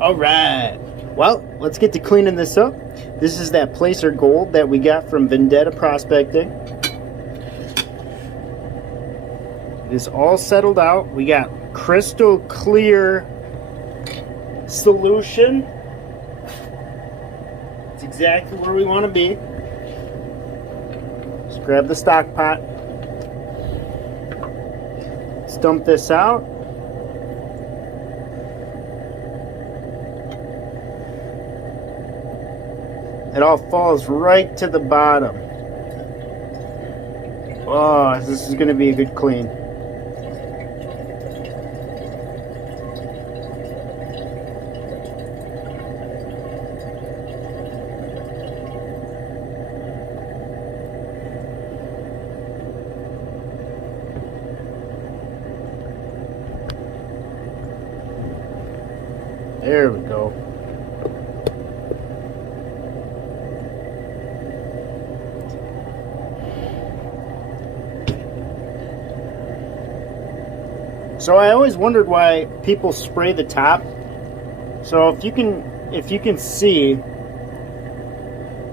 All right. Well, let's get to cleaning this up. This is that placer gold that we got from Vendetta Prospecting. It is all settled out. We got crystal clear solution. It's exactly where we want to be. Just grab the stock pot. Let's dump this out. It all falls right to the bottom. Oh, this is going to be a good clean. There we go. So I always wondered why people spray the top. So if you can see,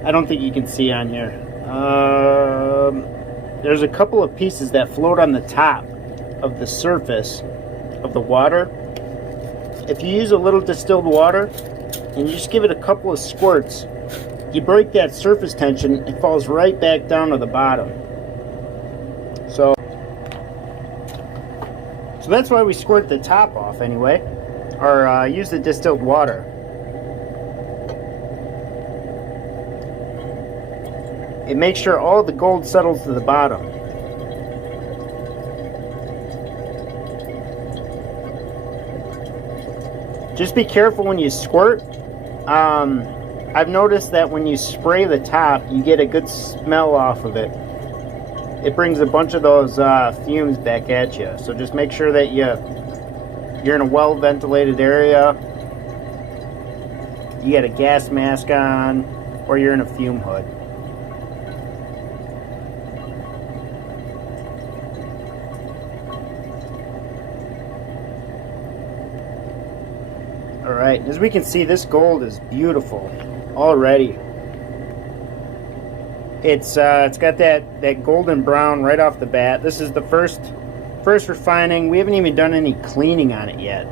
I don't think you can see on here. There's a couple of pieces that float on the top of the surface of the water. If you use a little distilled water and you just give it a couple of squirts, you break that surface tension, it falls right back down to the bottom. So that's why we squirt the top off anyway, or use the distilled water. It makes sure all the gold settles to the bottom. Just be careful when you squirt. I've noticed that when you spray the top, you get a good smell off of it. It brings a bunch of those fumes back at you. So just make sure that you're in a well-ventilated area. You got a gas mask on, or you're in a fume hood. Alright, as we can see, this gold is beautiful already. It's got that golden brown right off the bat. This is the first refining. We haven't even done any cleaning on it yet.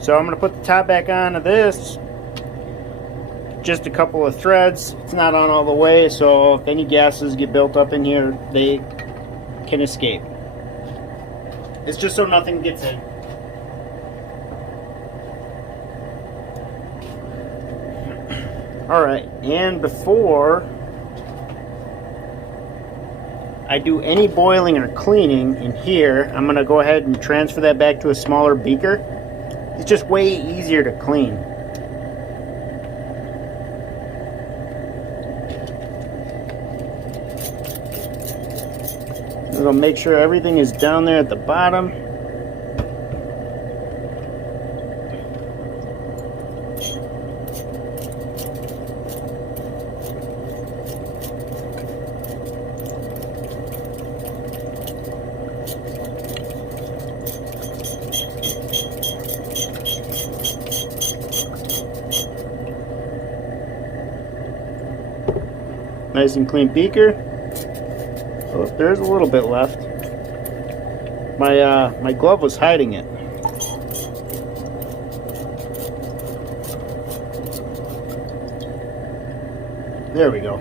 So I'm going to put the top back onto this. Just a couple of threads. It's not on all the way, so if any gases get built up in here, they can escape. It's just so nothing gets in. Alright, and before I do any boiling or cleaning in here, I'm going to go ahead and transfer that back to a smaller beaker. It's just way easier to clean. It'll make sure everything is down there at the bottom. Nice and clean beaker. Oh, there's a little bit left. My glove was hiding it. There we go.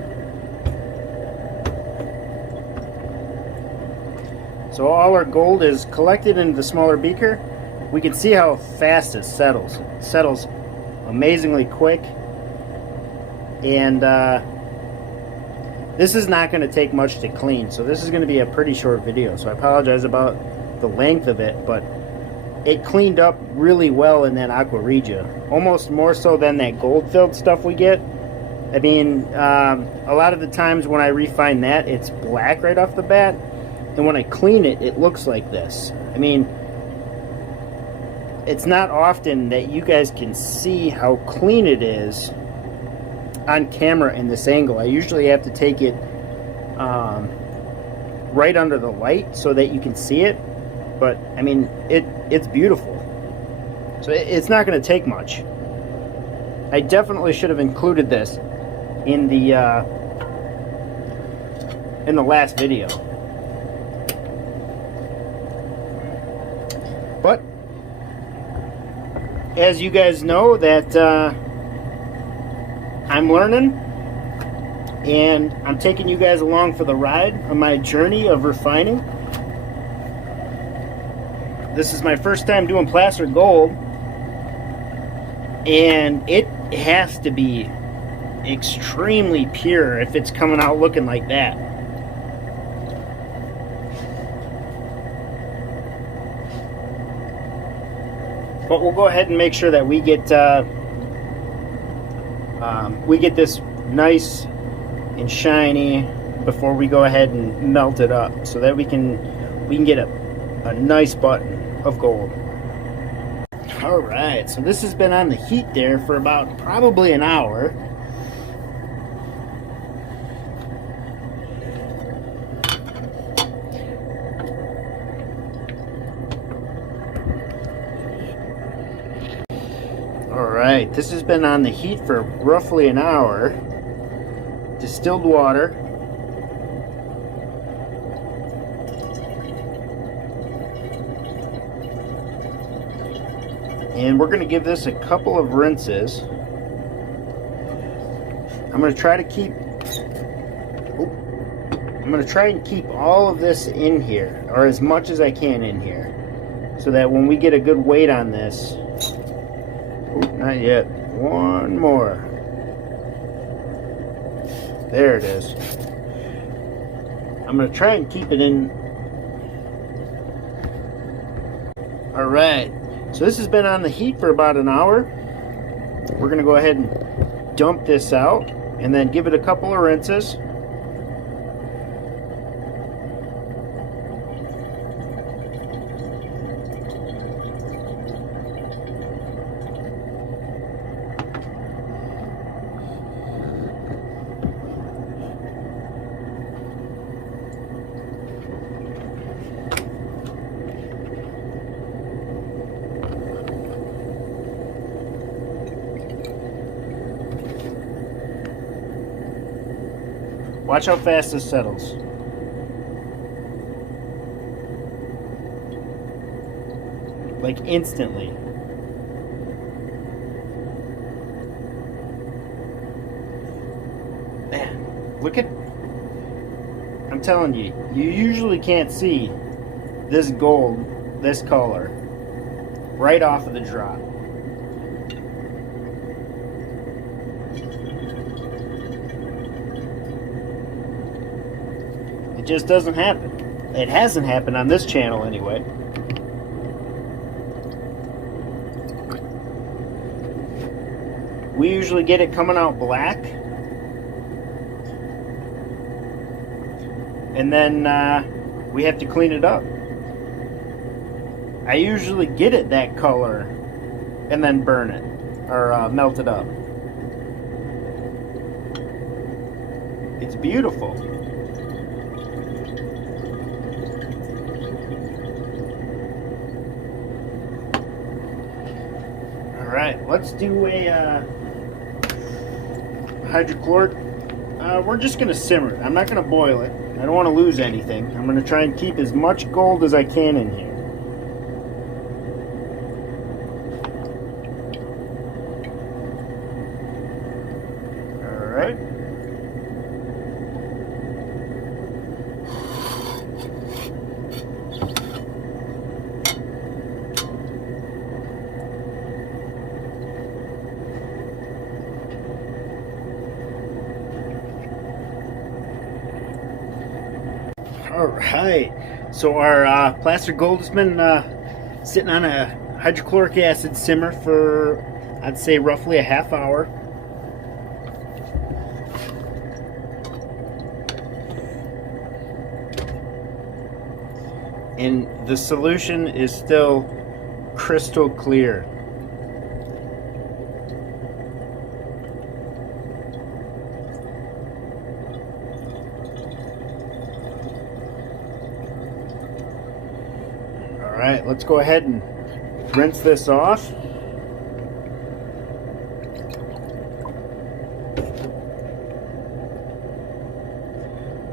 So all our gold is collected into the smaller beaker. We can see how fast it settles. It settles amazingly quick. And this is not going to take much to clean, so this is going to be a pretty short video, so I apologize about the length of it, but it cleaned up really well in that aqua regia, almost more so than that gold filled stuff we get. I mean, a lot of the times when I refine that, it's black right off the bat, and when I clean it, it looks like this. I mean, it's not often that you guys can see how clean it is on camera in this angle. I usually have to take it right under the light so that you can see it, but I mean, it's beautiful. So it's not going to take much. I definitely should have included this in the last video. But as you guys know, that I'm learning, and I'm taking you guys along for the ride on my journey of refining. This is my first time doing placer gold, and it has to be extremely pure if it's coming out looking like that. But we'll go ahead and make sure that we get this nice and shiny before we go ahead and melt it up, so that we can get a nice button of gold. Alright, so this has been on the heat there for about probably an hour. Alright, this has been on the heat for roughly an hour. Distilled water. And we're going to give this a couple of rinses. I'm going to try and keep all of this in here, or as much as I can in here, so that when we get a good weight on this, not yet, one more. There it is. I'm going to try and keep it in. Alright, so this has been on the heat for about an hour. We're going to go ahead and dump this out and then give it a couple of rinses. Watch how fast this settles. Like instantly. Man, look at... I'm telling you, you usually can't see this gold, this color, right off of the drop. It just doesn't happen. It hasn't happened on this channel anyway. We usually get it coming out black, and then we have to clean it up. I usually get it that color and then burn it, or melt it up. It's beautiful. Alright, let's do a hydrochloric. We're just going to simmer it. I'm not going to boil it. I don't want to lose anything. I'm going to try and keep as much gold as I can in here. Alright. Alright, so our placer gold has been sitting on a hydrochloric acid simmer for, I'd say, roughly a half hour. And the solution is still crystal clear. Alright, let's go ahead and rinse this off.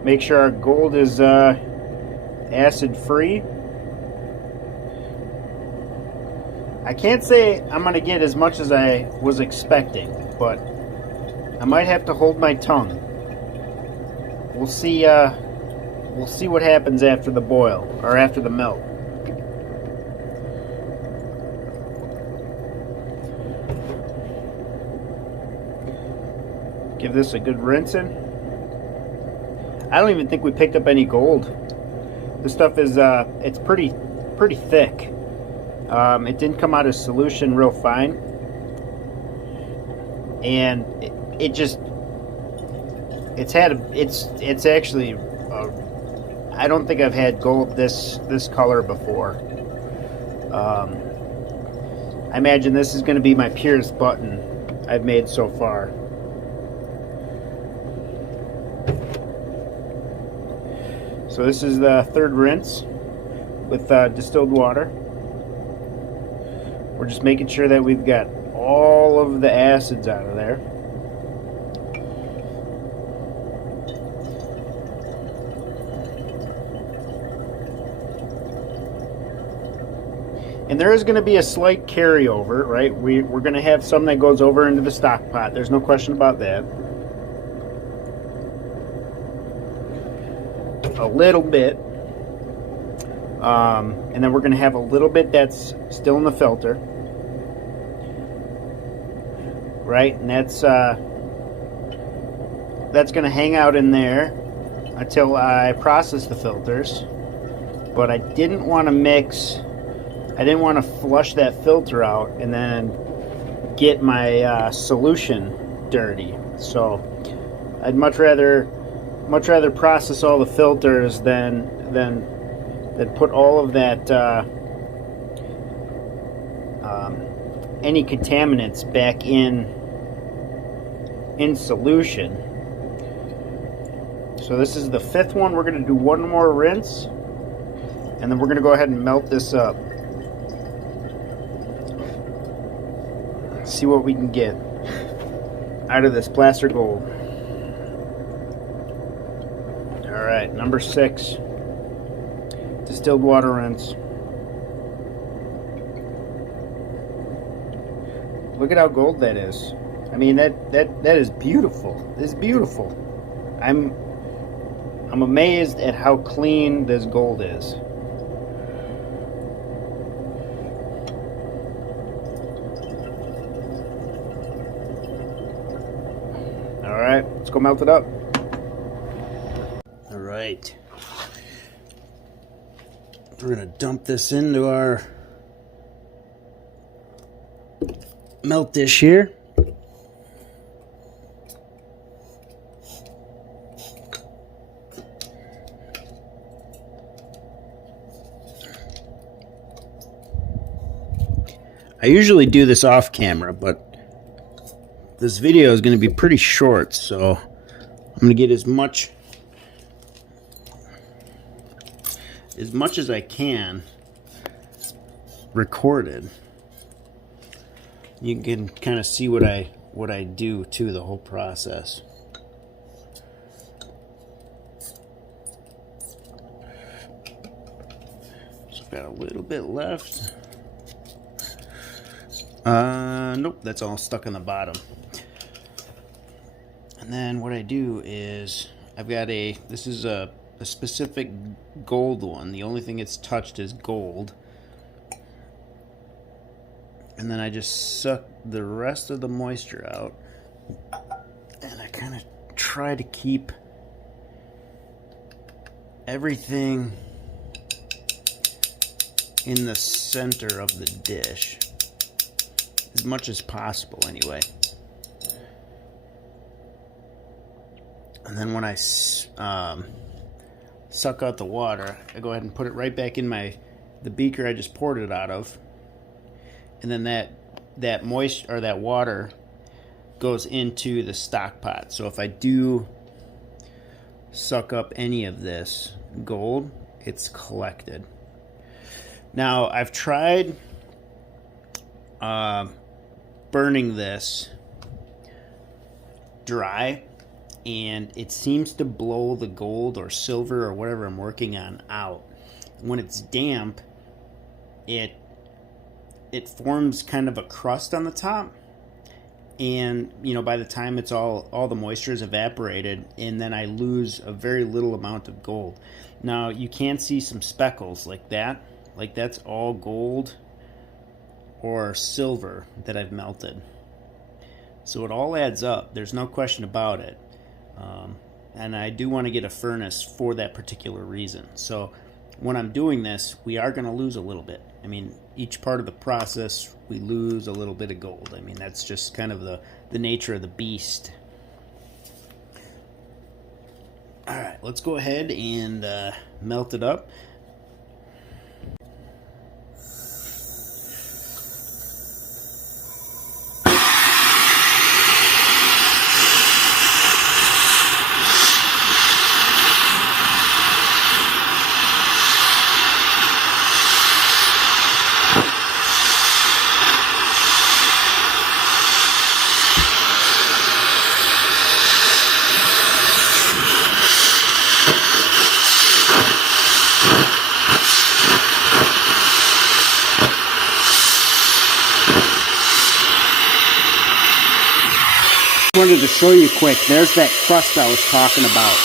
make sure our gold is acid free. I can't say I'm gonna get as much as I was expecting, but I might have to hold my tongue. We'll see what happens after the boil, or after the melt. Give this a good rinsing. I don't even think we picked up any gold. This stuff is it's pretty thick. It didn't come out of solution real fine, and it's actually I don't think I've had gold this color before. I imagine this is going to be my purest button I've made so far. So this is the third rinse with distilled water. We're just making sure that we've got all of the acids out of there. And there is going to be a slight carryover, right? We're going to have some that goes over into the stock pot. There's no question about that. A little bit. And then we're going to have a little bit that's still in the filter. Right? And that's going to hang out in there until I process the filters. But I didn't want to I didn't want to flush that filter out and then get my solution dirty. So I'd much rather process all the filters than put all of that any contaminants back in solution. So this is the fifth one. We're going to do one more rinse, and then we're going to go ahead and melt this up. See what we can get out of this placer gold. Alright, number 6. Distilled water rinse. Look at how gold that is. I mean, that is beautiful. It's beautiful. I'm amazed at how clean this gold is. Alright, let's go melt it up. Alright. We're going to dump this into our melt dish here. I usually do this off camera, but this video is going to be pretty short, so I'm going to get as much as I can recorded. You can kind of see what I do to the whole process. So I've got a little bit left. Nope, that's all stuck in the bottom. And then what I do is I've got this is a specific gold one. The only thing it's touched is gold. And then I just suck the rest of the moisture out. And I kind of try to keep everything in the center of the dish. As much as possible, anyway. And then when I suck out the water, I go ahead and put it right back in the beaker I just poured it out of. And then that moisture or that water goes into the stock pot. So if I do suck up any of this gold, it's collected. Now I've tried burning this dry, and it seems to blow the gold or silver or whatever I'm working on out. When it's damp, it forms kind of a crust on the top, and by the time it's all the moisture is evaporated, and then I lose a very little amount of gold. Now you can see some speckles like that, like that's all gold or silver that I've melted. So it all adds up, there's no question about it. And I do want to get a furnace for that particular reason. So when I'm doing this, we are going to lose a little bit. I mean, each part of the process, we lose a little bit of gold. I mean, that's just kind of the nature of the beast. All right, let's go ahead and melt it up. Wanted to show you quick. There's that crust I was talking about.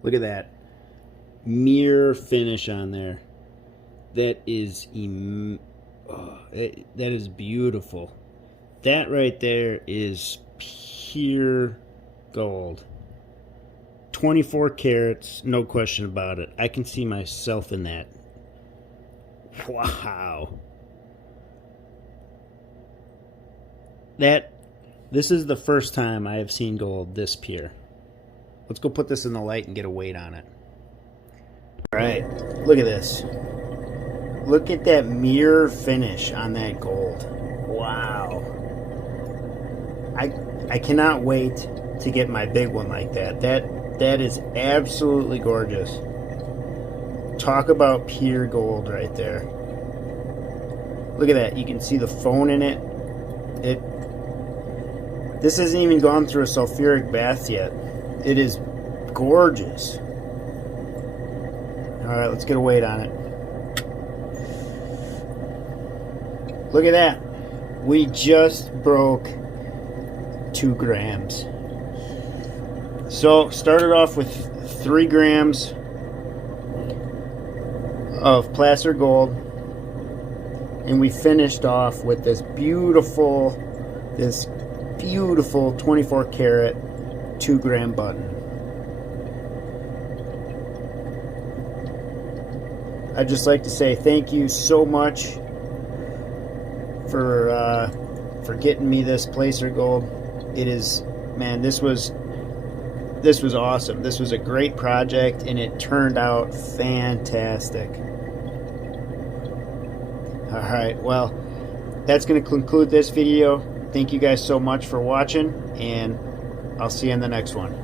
Look at that mirror finish on there. That is that is beautiful. That right there is pure gold. 24 carats, no question about it. I can see myself in that. Wow. This is the first time I have seen gold this pure. Let's go put this in the light and get a weight on it. Alright, look at this. Look at that mirror finish on that gold. Wow. I cannot wait to get my big one like that. That is absolutely gorgeous. Talk about pure gold right there. Look at that. You can see the phone in it. This hasn't even gone through a sulfuric bath yet. It is gorgeous. Alright, let's get a weight on it. Look at that. We just broke 2 grams. So, started off with 3 grams of placer gold, and we finished off with this beautiful 24 karat 2 gram button. I'd just like to say thank you so much for getting me this placer gold. It is, man, this was awesome. This was a great project, and it turned out fantastic. Alright, well, that's going to conclude this video. Thank you guys so much for watching, and I'll see you in the next one.